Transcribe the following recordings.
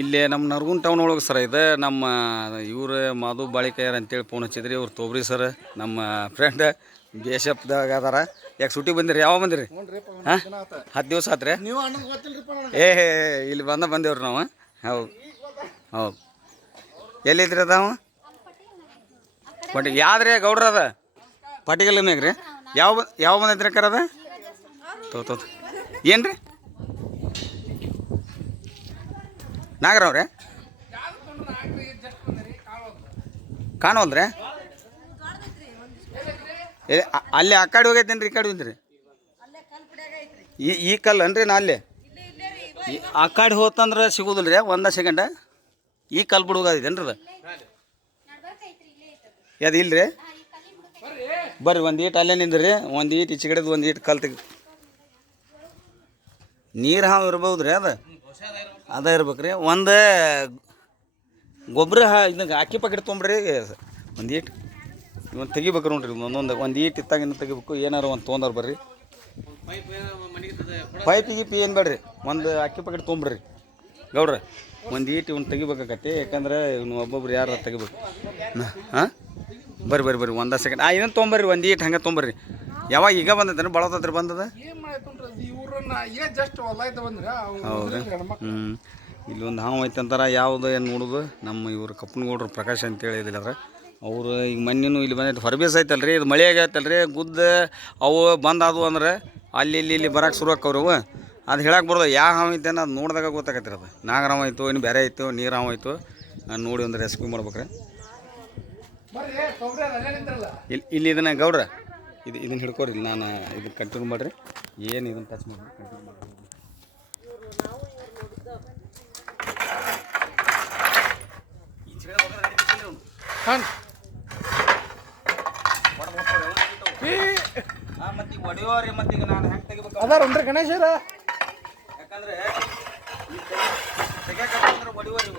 ಇಲ್ಲಿ ನಮ್ಮ ನರಗುಂದ ಟೌನ್ ಒಳಗೆ ಸರ್ ಇದು. ನಮ್ಮ ಇವರು ಮಾಧು ಬಾಳಿಕಯ್ಯರ್ ಅಂತೇಳಿ ಫೋನ್ ಹಚ್ಚಿದ್ರಿ. ಇವ್ರು ತೋಬ್ರಿ ಸರ್ ನಮ್ಮ ಫ್ರೆಂಡ್ ಬಿ ಎಸ್ ಎಫ್ದಾಗ ಅದಾರ. ಯಾಕೆ ಸುಟಿ ಬಂದಿರಿ? ಯಾವಾಗ ಬಂದಿರಿ? ಹಾಂ? ಹತ್ತು ದಿವಸ ಆತ್ರಿ? ಏ ಹೇ, ಇಲ್ಲಿ ಬಂದ ಬಂದೇವ್ರಿ ನಾವು. ಹೌದು. ಹೌದು. ಎಲ್ಲಿದ್ರಿ ಅದಾವ ಪಟಿ ಯಾವ್ದ್ರಿ ಗೌಡ್ರ ಅದ? ಪಟಿಗಲ್ ರೀ ಯಾವ ಯಾವ ಬಂದೈತ್ರಿ ಕರದ ತೋ ತೋ ಏನು ರೀ ನಾಗರವ್ರೆ ಕಾಣವಲ್ರಿ ಅಲ್ಲಿ ಆ ಕಡೆ ಹೋಗೈತೇನ್ರಿ, ಈ ಕಡೆ ಬಂದ್ರಿ ಈ ಈ ಕಲ್ಲು ಅನ್ರಿ ನಾ ಅಲ್ಲಿ? ಆ ಕಡೆ ಹೋತಂದ್ರೆ ಸಿಗೋದಿಲ್ಲ ರೀ ಒಂದ ಸೆಕೆಂಡ ಈ ಕಲ್ಲು ಬಿಡುಗೈತೇನ್ರಿ ಅದು? ಅದು ಇಲ್ರಿ? ಬರ್ರಿ, ಒಂದು ಈಟ್ ಅಲ್ಲೇ ನಿಂದ್ರಿ, ಒಂದು ಈಟ್ ಈಚೆ ಕಡೆದು ಒಂದು ಈಟ್ ಕಲ್ ತೆಗಿ ನೀರು ಹಾವು ಇರ್ಬೋದು ರೀ ಅದು? ಅದ ಇರ್ಬೇಕು ರೀ ಒಂದು ಗೊಬ್ಬರ ಇದಕ್ಕೆ ಅಕ್ಕಿ ಪಾಕೆಟ್ ತೊಗೊಂಬ್ರಿ ಒಂದು ಈಟ್. ಇವನ್ ತೆಗಿಬೇಕು ನೋಡ್ರಿ. ಒಂದೊಂದು ಒಂದು ಈಟ್ ಇತ್ತಾಗ ಇನ್ನು ತೆಗಿಬೇಕು. ಏನಾರು ಒಂದು ತೊಗೊಂಡವ್ರು ಬರ್ರಿ. ಪೈಪ್ ಗೀಪ್ ಏನು ಬೇಡ್ರಿ. ಒಂದು ಅಕ್ಕಿ ಪಾಕೆಟ್ ತೊಗೊಂಬ್ರಿ ಗೌಡ್ರ, ಒಂದು ಈಟ್ ಇವ್ನು ತೆಗಿಬೇಕಾಗತ್ತೆ. ಯಾಕಂದ್ರೆ ಇವ್ನು ಒಬ್ಬೊಬ್ರು ಯಾರು ತೆಗಿಬೇಕು. ಹಾಂ? ಬರ್ರಿ ಬರ್ರಿ ಬರ್ರಿ. ಒಂದು ಸೆಕೆಂಡ್ ಆ ಇದನ್ನು ತೊಗೊಂಬರ್ರಿ. ಒಂದು ಈಟ್ ಹಂಗೆ ತೊಗೊಂಬರ್ರಿ. ಯಾವಾಗ ಈಗ ಬಂದೈತೆ ಬಳತದ್ರಿ ಬಂದದ. ಹೌದ್ರಿ? ಹ್ಞೂ ಇಲ್ಲೊಂದು ಹಾವು ಐತೆ ಅಂತಾರ ಯಾವುದು ಏನು ನೋಡೋದು. ನಮ್ಮ ಇವರು ಕಪ್ಪನಗೌಡ್ರು ಪ್ರಕಾಶ್ ಅಂತೇಳಿ ಇದಿಲ್ಲ ಅದ್ರ ಅವರು ಈಗ ಮೊನ್ನೆನೂ ಇಲ್ಲಿ ಬಂದೈತೆ ಹೊರಬೇಸ್ ಐತಲ್ರಿ ಇದು ಮಳೆ ಆಗೈತಲ್ರಿ ಗುದ್ದ ಅವು ಬಂದಾದವು ಅಂದ್ರೆ ಅಲ್ಲಿ ಇಲ್ಲಿ ಇಲ್ಲಿ ಬರಕ್ಕೆ ಶುರು ಆಕವ್ರಿ ಅವು ಅದು ಹೇಳಕ್ಕೆ ಬರೋದು ಯಾವ ಹಾವು ಐತೆ ಅದು ನೋಡಿದಾಗ ಗೊತ್ತಾಗತ್ತೆ ಅದು. ನಾಗರಾಮ ಆಯಿತು ಇನ್ನು ಬೇರೆ ಆಯಿತು ನೀರು ಹಾವು ಆಯಿತು ನಾನು ನೋಡಿ ಒಂದು ರೆಸ್ಕ್ಯೂ ಮಾಡ್ಬೇಕ್ರಿ. ಇಲ್ಲಿ ಇಲ್ಲಿ ಇದನ್ನ ಗೌಡ್ರ ಇದು ಇದನ್ನ ಹಿಡ್ಕೊರಿ ನಾನು ಇದನ್ನ ಕಂಟಿನ್ಯೂ ಮಾಡಿರಿ. ಏನು ಇದನ್ನು ಟಚ್ ಮಾಡಿ ಕಂಟಿನ್ಯೂ ಮಾಡಿ ಹಾಂ ಮತ್ತೆ ಆ ಮತ್ತೆ ನಾನು ಹೆಂಗೆ ತೆಗಿಬೇಕು? ಅದಾರನ್ರಿ ಗಣೇಶರ ಯಾಕಂದ್ರೆ ತೆಗಿಯಕಂದ್ರೆ ಹೊಡಿಯೋರಿ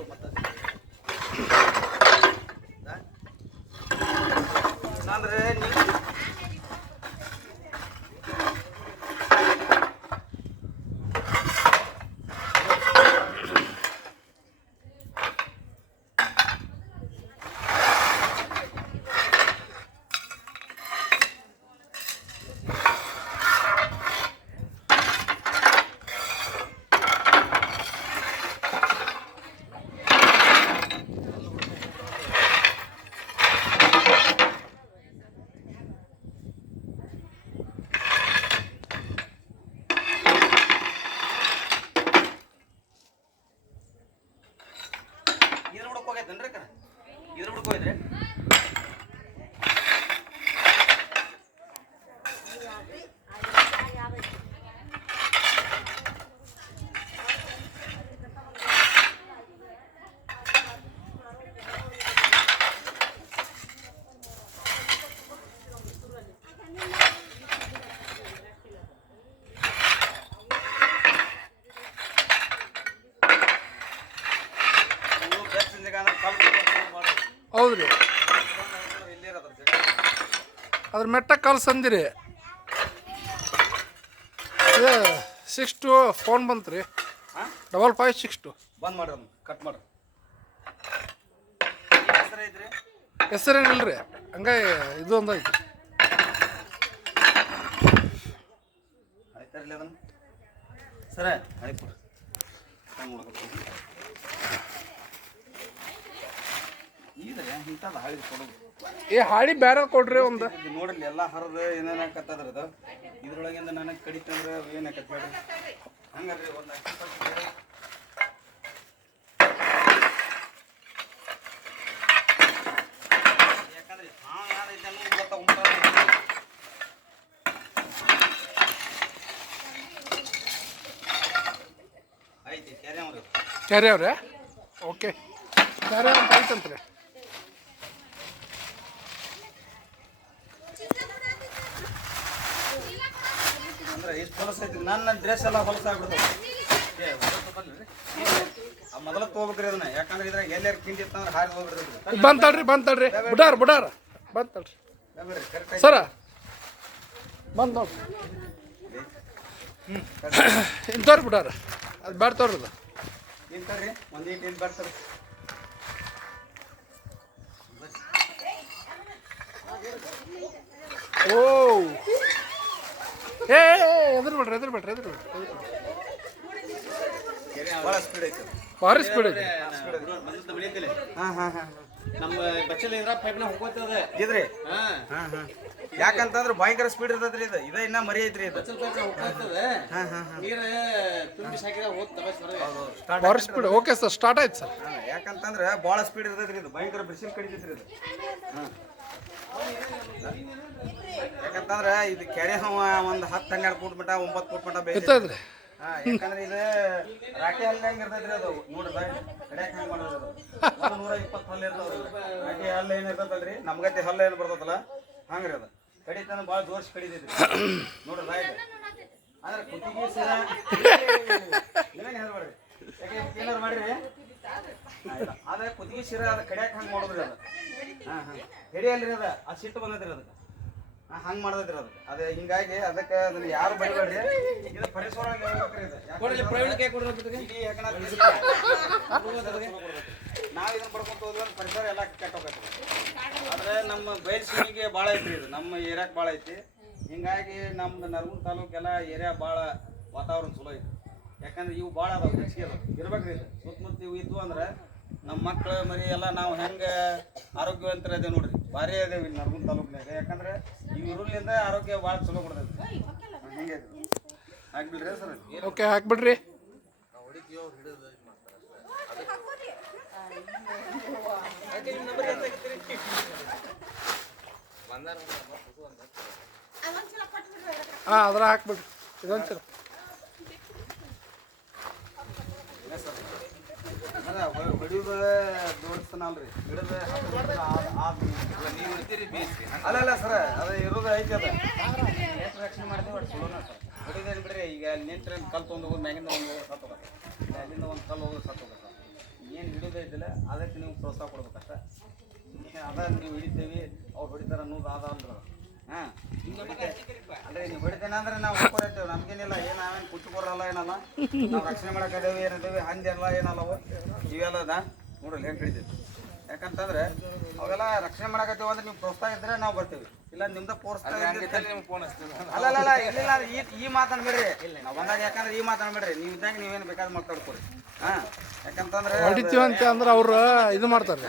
ಇದ್ರ ಕಣ? ಇದ್ರ ಇದ್ರ ಬಿಡಕ್ಕೆ ಹೋಗಿದ್ರಿ ನೀವು ಬೆಸ್ಟ್ ಇಂಜಾಗ ಅಂದ್ರೆ ಕಲ್ಲು ಮಾಡಿ ಹೌದ್ರಿ ಇಲ್ಲೇ ಇರೋದ್ರ ಜಾಗ. ಅದ್ರ ಮೆಟ್ಟ ಕಾಲ್ ಸಂದಿರಿ. ಇದು ಸಿಕ್ಸ್ ಟು ಫೋನ್ ಬಂತು ರೀ ಡಬಲ್ ಫೈವ್ ಸಿಕ್ಸ್ ಟು ಬಂದ್ ಮಾಡ್ರಿ ಕಟ್ ಮಾಡ್ರಿ. ಹೆಸರೇನಿಲ್ರಿ? ಹಂಗಾಗಿ ಇದು ಒಂದು ಐತಿ ಸರ ಆಯ್ತು ಇದ್ರೆ ಇಂಥದ್ದು ಹಾಳಿದ್ ಕೊಡೋದು ಏ ಹಾಡಿ ಬೇರೆ ಕೊಡ್ರಿ ಒಂದು. ಇದು ನೋಡ್ರಿ ಎಲ್ಲ ಹರಿದು ಏನೇನು ಹಾಕತ್ತದ್ರ ಅದು. ಇದ್ರೊಳಗಿಂದ ನನಗೆ ಕಡಿತಂದ್ರೆ ಅದು ಏನು ಹಾಕತ್ ಹೇಳ್ರಿ ಹಂಗಲ್ರಿ ಒಂದು ಯಾಕಂದ್ರೆ ಹಾಂ ಅನ್ನೋದು ಗೊತ್ತಾಗ್ಬಿಡ್ತಾವೆ. ಐತಿ ಕೆರೆ ಅವ್ರೆ? ಓಕೆ. ಕೆರೆ ಅಂತ ಐತಂತ್ರಿ. ಅಂದ್ರೆ ಇಷ್ಟು ಹೊಲಸು ಐತಿ ನನ್ನ ಡ್ರೆಸ್ ಎಲ್ಲ ಹೊಲಸು ಆಗ್ಬಿಡ್ತಾವೆ ಏ, ಹೊಲಸು ಬರ್ಲಿ? ಮೊದಲ ತಗೋಬೇಕ್ರಿ ಅದನ್ನ. ಯಾಕಂದ್ರೆ ಇದ್ರಾಗ ಎಲ್ಲಾರು ಕಿಂಡಿ ಇತ್ತಂದ್ರೆ ಹಾರಿ ಹೋಗ್ಬಿಡ್ತೈತಿ ಬಂತಳ್ರಿ ಬಂತಳ್ರಿ ಬಿಡಾರ ಬಿಡಾರ. ಬಂತಳ್ರಿ ಸರ. ಬಂದ್ ನೋಡ್ರಿ ಇಂಥವ್ರು ಬಿಡಾರ. ಅದು ಬ್ಯಾಡ ತೋರ್ರಿ ಅದು. ನಿಂತಾರ್ರಿ ಒಂದು ಏಟ್ ಇಲ್ಲಿ ಬರ್ತಾರೆ ಓ. ಏ ಎದುರು ಬಿಡ್ರಿ ಎದುರು ಬಿಡ್ರಿ ಎದುರು ಬಿಡ್ರಿ. ಭಾಳ ಸ್ಪೀಡ್ ಐತೆ. ಭಾರಿ ಸ್ಪೀಡ್ ಐತಿ. ಹಾಂ ಹಾಂ ಹಾಂ. ನಮ್ಮ ಬಚ್ಚಲ್ ಇದ್ರ ಪೈಪ್ನ ಯಾಕಂತಂದ್ರೆ ಭಯಂಕರ ಸ್ಪೀಡ್ ಇರ್ತದ್ರಿ ಇದು. ಇದ ಇನ್ನ ಮರಿ ಐತ್ರಿ ಇದು. ಬಚ್ಚಲ್ ಪೈಪ್ನ ನೀರ ಭಾರಿ ಸ್ಪೀಡ್ ಓಕೆ ಸರ್ ಸ್ಟಾರ್ಟ್ ಆಯ್ತು ಸರ್. ಹಾ, ಯಾಕಂತಂದ್ರೆ ಭಾಳ ಸ್ಪೀಡ್ ಇರ್ತದ್ರಿ ಇದು. ಭಯಂಕರ ಬಿಸಿಲು ಕಡಿತೈತ್ರಿ ಇದು. ಇದು ಕೆರೆ ಹವ ಒಂದು ಹತ್ತು ಹನ್ನೆರಡು ಫೂಟ್ ಮಟ ಒಂಬತ್ತು ಫೂಟ್ ಮಟ ಬೇಕು ಹಾ ಯಾಕಂದ್ರೆ ಇದು ರಾಟಿ ಹಲ್ಲು ಹೆಂಗ್ ಇರ್ತೈತ್ರಿ ಅದು? ನೋಡ್ರಿ ಕಡ್ಯಾಕ್ ಹೆಂಗ್ ಮಾಡೋದು ಅದು. ನೂರ ಇಪ್ಪತ್ತು ಹಲ್ಲು ಇರ್ತಾವ್ರಿ ರಾಟಿ ಹಲ್ಲು ಏನು ಇರ್ತದಲ್ರಿ ನಮ್ಗತ್ತೆ ಹಲ್ಲು ಏನು ಬರ್ತದಲ್ಲ? ಹಂಗ್ರಿ ಅದು. ಕಡಿತನ ಭಾಳ ಜೋರ್ಸ್ ಕಡಿತೈತಿ ನೋಡ್ರಿ ರಾಯ್ಟ್ ಅಂದ್ರೆ ಕುತ್ತಿಗೆ ಸಿರ ಏನೇನು ಹೇಳ್ಬೇಡ್ರಿ? ಯಾಕೆ ಏನಾರು ಮಾಡ್ರಿ? ಆದ್ರೆ ಕುತ್ತಿಗೆ ಶಿರ ಅದ ಕಡ್ಯಾಕ್ ಹಂಗೆ ಮಾಡೋದ್ರಿ ಅದು. ಹಾಂ ಹಾಂ. ಹಿಡಿಯಲ್ರಿ ಅದ. ಆ ಸಿಟ್ಟು ಬಂದೈತ್ರಿ ಅದಕ್ಕೆ. ಹಂಗೆ ಮಾಡ್ದೈತ್ರಿ ಅದು. ಅದ ಹಿಂಗಾಗಿ ಅದಕ್ಕೆ ಅದನ್ನ ಯಾರು ಬಡಿಬೇಡ್ರಿ ಇದು ಪರಿಸರ ಕೊಡ್ರಿ ಪ್ರವೀಣ್ ಕೈ ಕೊಡ್ರಿ ನಾವು ಇದನ್ನ ಪಡ್ಕೊಂತ ಹೋದ್ರೆ ಪರಿಸರ ಎಲ್ಲ ಕೆಟ್ಟ ಹೋಗೈತಿ ಆದ್ರೆ ನಮ್ಮ ಬಯಲ್ಸೀಮಿಗೆ ಭಾಳ ಐತ್ರಿ ಇದು. ನಮ್ಮ ಏರಿಯಾಕ್ ಭಾಳ ಐತಿ. ಹಿಂಗಾಗಿ ನಮ್ದು ನರಗುಂದ ತಾಲೂಕೆಲ್ಲ ಏರಿಯಾ ಭಾಳ ವಾತಾವರಣ ಚಲೋ ಐತಿ. ಯಾಕಂದ್ರೆ ಇವು ಭಾಳ ಅದಾವ ಹೆಚ್ಚಿಗೆ ಅದಾವ ಇರ್ಬೇಕ್ರಿ ಇದು. ಸುತ್ತಮುತ್ತ ಇವು ಇದ್ವು ಅಂದ್ರೆ ನಮ್ಮ ಮಕ್ಕಳು ಮರಿ ಎಲ್ಲ ನಾವು ಹೆಂಗೆ ಆರೋಗ್ಯವಂತರ ಇದೇವೆ ನೋಡ್ರಿ. ಭಾರಿ ಅದೇವಿ ನರಗುಂದ ತಾಲೂಕಿನಾಗ ಯಾಕಂದ್ರೆ ಇವು ಇರೋದ್ರಿಂದ ಆರೋಗ್ಯ ಭಾಳ ಚಲೋ ಕೊಡ್ತೈತಿ ಹಿಂಗೆ ಆಗ್ಬಿಡ್ರಿ ಸರ್. ಓಕೆ ಹಾಕ್ಬಿಡ್ರಿ. ಹಾಂ ಅದ್ರ ಹಾಕ್ಬಿಡ್ರಿ. ಇದೊಂದು ಸಲ ಅದ ಹೊಡಿಯೋದು ದೋಡಿಸ್ತಾನಲ್ರಿ ಹಿಡಿದು ನೀವು ಇರ್ತೀರಿ ಬೀಸಿ ಅಲ್ಲ ಅಲ್ಲ ಸರ್ ಅದು ಇರೋದು ಐತಿ ಅದ. ಎಷ್ಟು ರಕ್ಷಣೆ ಮಾಡ್ತೀವಿ ಅಷ್ಟು ಚಲೋನ ಸರ್ ಹೊಡಿದೇನು ಬಿಡ್ರಿ ಈಗ ನಿಂತ್ರೆ ಕಲ್ಲು ತೊಗೊಂಡು ಹೋಗೋದು ಮ್ಯಾಗಿಂದ ಒಂದು ಹೋಗೋದು ಸತ್ತು ಹೋಗುತ್ತೆ ಅಲ್ಲಿಂದ ಒಂದು ಕಲ್ಲು ಹೋಗೋದು ಸತ್ತು ಹೋಗುತ್ತೆ ಏನು ಹಿಡಿಯೋದು ಐತಿಲ್ಲ ಅದಕ್ಕೆ ನೀವು ಪ್ರೋತ್ಸಾಹ ಕೊಡ್ಬೇಕಷ್ಟ. ಅದ ನೀವು ಹಿಡಿತೀವಿ ಅವ್ರು ಹೊಡಿತಾರ ಅನ್ನೋದು ಅದ. ಅಂದ್ರೆ ಹಾಂ ಅಂದ್ರೆ ನೀವು ಹೊಡಿತೇನೆ ಅಂದ್ರೆ ನಾವು ಹೊಡ್ಕೊರತ್ತೇವೆ ನಮ್ಗೇನಿಲ್ಲ ಏನು ನಾವೇನು ಏನಲ್ಲ. ನಾವು ರಕ್ಷಣೆ ಮಾಡಕ್ಕದೇವಿ ಏನದೇವಿ ಹಂದಿರಲ್ಲ ಏನಲ್ಲ ಇವೆಲ್ಲ ಅದ. ನೋಡ್ರಿ ಹೆಂಗೆ ಹಿಡಿತೈತಿ ಯಾಕಂತಂದ್ರೆ ಅವೆಲ್ಲ ರಕ್ಷಣೆ ಮಾಡಕತ್ತೀವಿ ಅಂದ್ರೆ ನೀವು ಪ್ರೋತ್ಸಾಹ ಇದ್ರೆ ನಾವು ಬರ್ತೀವಿ. ಇಲ್ಲ ನಿಮ್ದ ಅಲ್ಲ ಅಲ್ಲ ಇಲ್ಲ ಈ ಈ ಮಾತನ್ಬೇಡ್ರಿ ನಾವು ಬಂದಾಗ ಯಾಕಂದ್ರೆ ಈ ಮಾತನ್ಬೇಡ್ರಿ ನೀವು ಇದ್ದಾಗ ನೀವೇನ್ ಬೇಕಾದ್ರೆ ಮಾತಾಡ್ಕೊರಿ. ಹಾ ಯಾಕಂತಂದ್ರೆ ಅದು- ಹೊಡಿತೀವಂತೆ ಅಂದ್ರೆ ಅವ್ರು ಇದು ಮಾಡ್ತಾರೆ.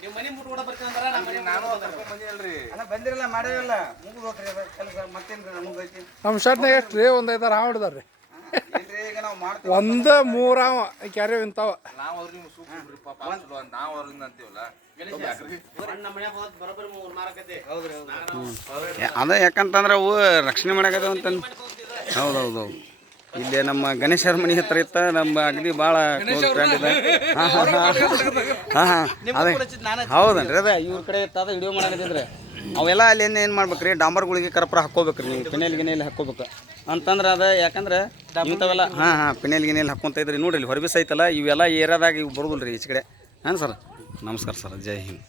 ನೀವ್ ಮನಿ ಮುಟ್ಟು ಓಡ ಬರ್ತೀನಿ ನಾನು ಬಂದಿಲ್ರಿ ಅಲ್ಲ ಬಂದಿರಲ್ಲ ಮಾಡಿರಲ್ಲ. ಮುಗಿದು ಹೋಗ್ರಿ ಕೆಲಸ ಮತ್ತೇನು ನಮ್ಗೈತಿ ನಮ್ಮ ಶರ್ಟ್ನಾಗ ಎಷ್ಟು ರೀ ಒಂದು ಐದಾರು ಹಾವು ಹಿಡ್ದಾರ್ರಿ. ಒಂದು ಮೂರ ಕ್ಯಾರೆ ಇಂತಾವ ಅದ ಯಾಕಂತಂದ್ರೆ ಅವು ರಕ್ಷಣೆ ಮಾಡಕತ್ತೇವೆ ಅಂತ ಹೌದು ಹೌದು ಹೌದು ಇಲ್ಲಿ ನಮ್ಮ ಗಣೇಶರ ಮನೆ ಹತ್ರ ಇತ್ತ ನಮ್ಮ ಅಗದಿ ಭಾಳ ಕ್ಲೋಸ್ ಫ್ರೆಂಡ್ ಇದೆ. ಹಾಂ ಹಾಂ ಹಾಂ. ಹಾಂ ಅದೇ. ಹೌದನ್ರಿ? ಅದ ಇವ್ರ ಕಡೆ ಇತ್ತ ಅದ ವಿಡಿಯೋ ಮಾಡಕತ್ತಿದ್ರೆ ಅವೆಲ್ಲ ಅಲ್ಲಿ ಏನು ಏನು ಮಾಡ್ಬೇಕ್ರಿ? ಡಾಂಬರ್ಗಳಿಗೆ ಕರ್ಪೂರ ಹಾಕ್ಕೋಬೇಕ್ರಿ ನೀವು. ಪಿನೇಲ್ ಗಿನೇಲಿ ಹಾಕೋಬೇಕು ಅಂತಂದ್ರೆ ಅದು ಯಾಕಂದ್ರೆ ಇಂಥವೆಲ್ಲ ಹಾಂ ಹಾಂ ಪಿನೇಲ್ ಗಿನೇಲಿ ಹಾಕ್ಕೊಂತ ಇದ್ರಿ. ನೋಡ್ರಿ ಹೊರಬಿಸ್ ಐತಲ್ಲ, ಇವೆಲ್ಲ ಏರಿಯಾದಾಗ ಇವು ಬರೋದಿಲ್ಲ ರೀ ಈಚೆ ಕಡೆ. ಹಾಂ ಸರ್? ನಮಸ್ಕಾರ ಸರ್, ಜೈ ಹಿಂದ್.